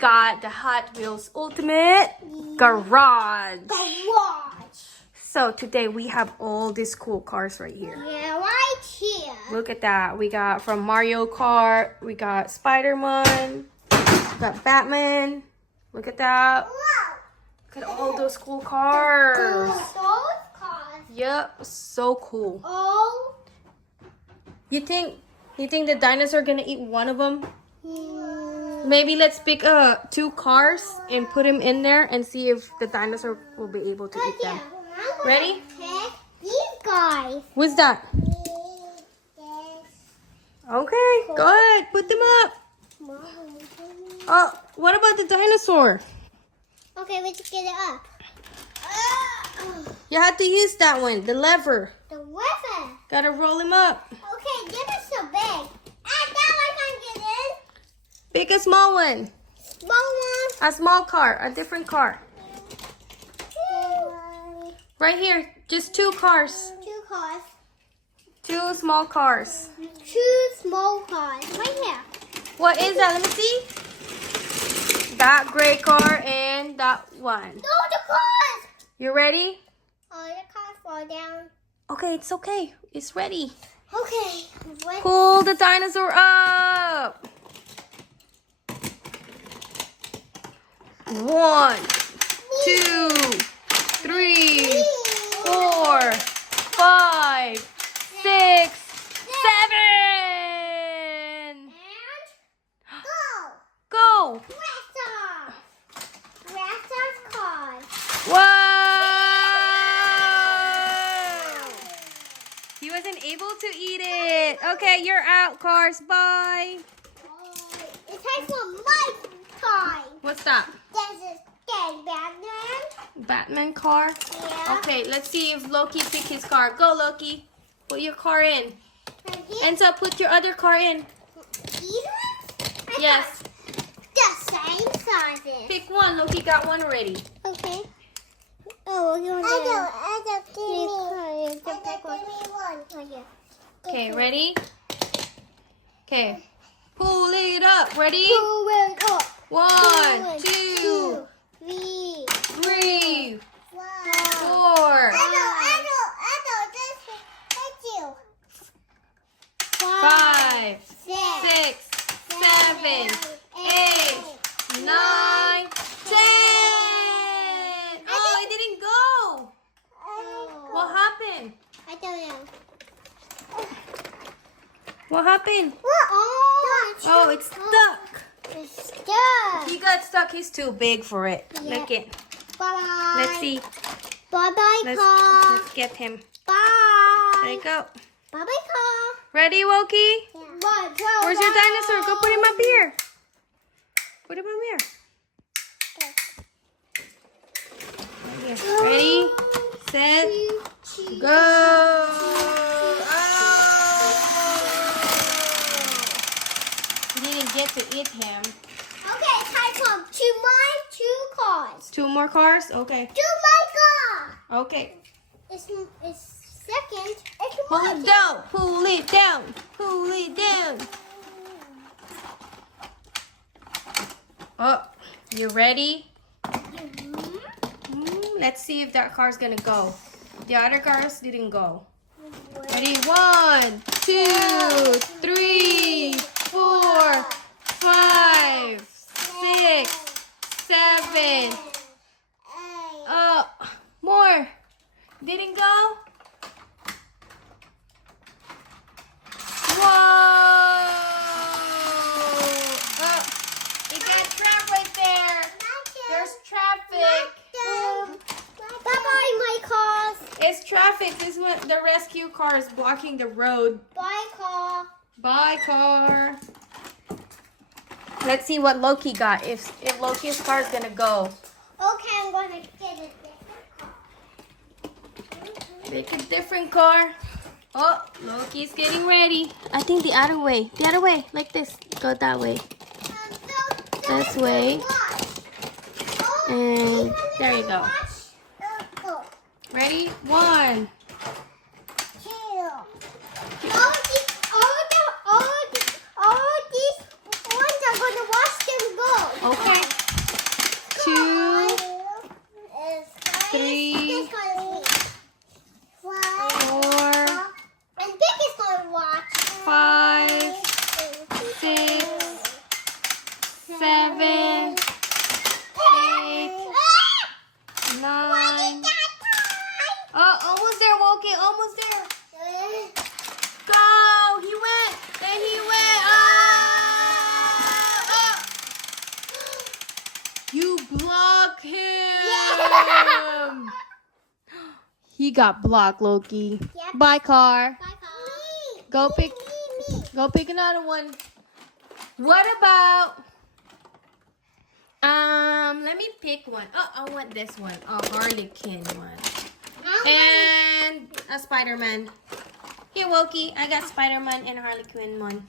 got the Hot Wheels Ultimate Garage. So today we have all these cool cars right here. Yeah, right here. Look at that. We got from Mario Kart. We got Spider-Man. We got Batman. Look at that. Wow. Look at all those cool cars. Those cars. Yep, so cool. Oh. You think the dinosaur gonna eat one of them? Maybe let's pick 2 cars and put them in there and see if the dinosaur will be able to eat them. Ready? Pick these guys. What's that? Okay, go ahead. Put them up. Oh, what about the dinosaur? Okay, let's get it up. You have to use that one, the lever. The weapon. Gotta roll him up. Okay, this is so big. And now I can get in. Pick a small one. Small one. A small car, a different car. Right here, just 2 cars. 2 cars. 2 small cars. 2 small cars. Right here. What is that? Let me see. That gray car and that one. No, the cars. You ready? Oh, the cars fall down. Okay, it's okay. It's ready. Okay. What? Pull the dinosaur up. 1, 2, 3, 4, 5, 6, 7. And go. Go. Raptor's cars. Whoa! He wasn't able to eat it. Okay, you're out, cars. Bye. Oh, it takes one my car. What's that? This is Batman. Batman car? Yeah. Okay, let's see if Loki picked his car. Go, Loki. Put your car in. And so put your other car in. Yes. The same sizes. Pick one. Loki got one already. Okay. Oh, you want to pick one. Okay, ready? Okay. Pull it up. Ready? Pull it up. 1, 2, 3, 3, 4, 5, 6, 7, 8, 9, 10. Oh, it didn't go. What happened? I don't know. What happened? Oh, it's stuck. It's stuck. He got stuck. He's too big for it. Yeah. Look it. Bye. Let's see. Bye-bye, Let's car. get him. Bye. There you go. Bye-bye, car. Ready, Woki? Bye. Where's your dinosaur? Go put him up here. Put him up here. Right here. Ready, set, go. He didn't get to eat him. Okay, time for 2 cars. 2 more cars? Okay. 2 my car. Okay. It's second. It's Pull my it down. Pull it down. Pull it down. Oh, you ready? Let's see if that car's gonna go. The other cars didn't go. Ready? 1, 2, 3, 4, 5, 6, 7. Oh, more. Didn't go? Whoa! Oh, it got trapped right there. There's traffic. Bye-bye, my cars. It's traffic. This one, the rescue car is blocking the road. Bye, car. Bye, car. Let's see what Loki got. If Loki's car is gonna go. Okay, I'm going to get a different car. Pick a different car. Oh, Loki's getting ready. I think the other way. The other way. Like this. Go that way. This way. And there you go. Ready? 1. All these ones are going to watch them go. Okay. Block him! He got blocked, Loki. Yep. Bye, car. Bye, car. Go pick another one. What about let me pick one. Oh, I want this one. A Harlequin one. And a Spider-Man. Here, Woki, I got Spider-Man and Harlequin one.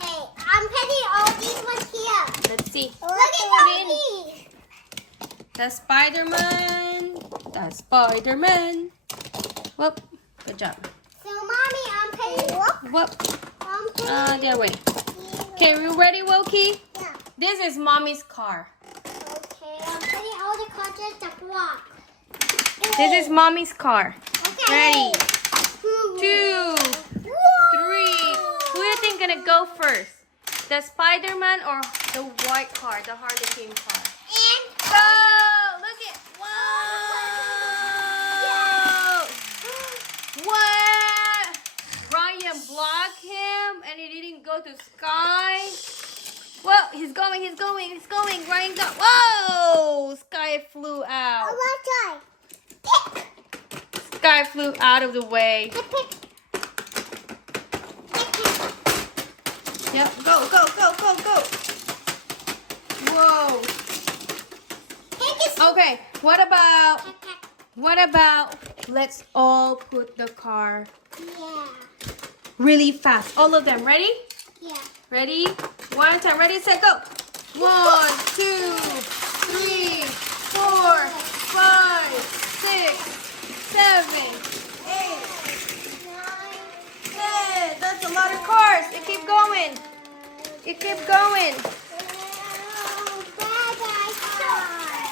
Hey, I'm putting all these ones here. Let's see. Look at all these. The Spider-Man. The Spider-Man. Whoop. Good job. So, Mommy, I'm putting. Whoop. I'm putting. Get away. Okay, we ready, Woki? Yeah. This is Mommy's car. Okay, I'm putting all the cards in the block. This is Mommy's car. Okay. Ready? 2, 3. Woo! Who do you think gonna go first? The Spider-Man or the white car, the Harlequin car? And Go! Look at whoa! What? Ryan blocked him and he didn't go to Sky. Whoa! He's going! Ryan got. Whoa! Sky flew out. one time. Pick. Sky flew out of the way. Pick. Yep. Go! Whoa! Okay. What about? Let's all put the car Yeah. really fast. All of them. Ready? Yeah. Ready? One time. Ready, set, go. 1, 2, 3, 4, 5, 6, 7, 8, 10. That's a lot of cars. It keep going.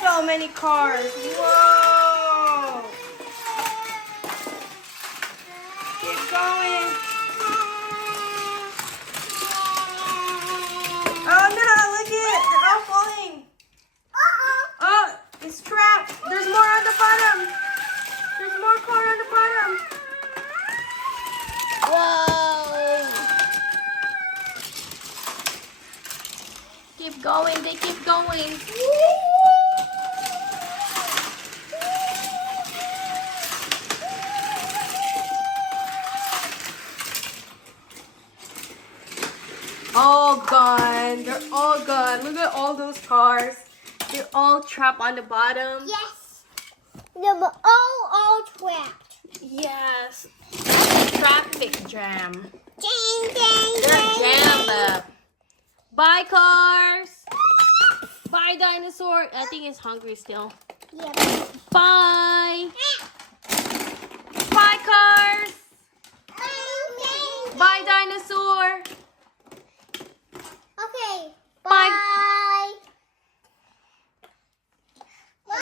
So many cars. Whoa. Keep going. Oh no, look at it. They're all falling. Oh, it's trapped. There's more on the bottom. There's more car on the bottom. Whoa. Keep going. They keep going. All gone. They're all gone. Look at all those cars. They're all trapped on the bottom. Yes. They were all trapped. Yes. Traffic jam. Ding, They're jammed up. Bye, cars. Bye, dinosaur. I think it's hungry still. Yeah. Bye.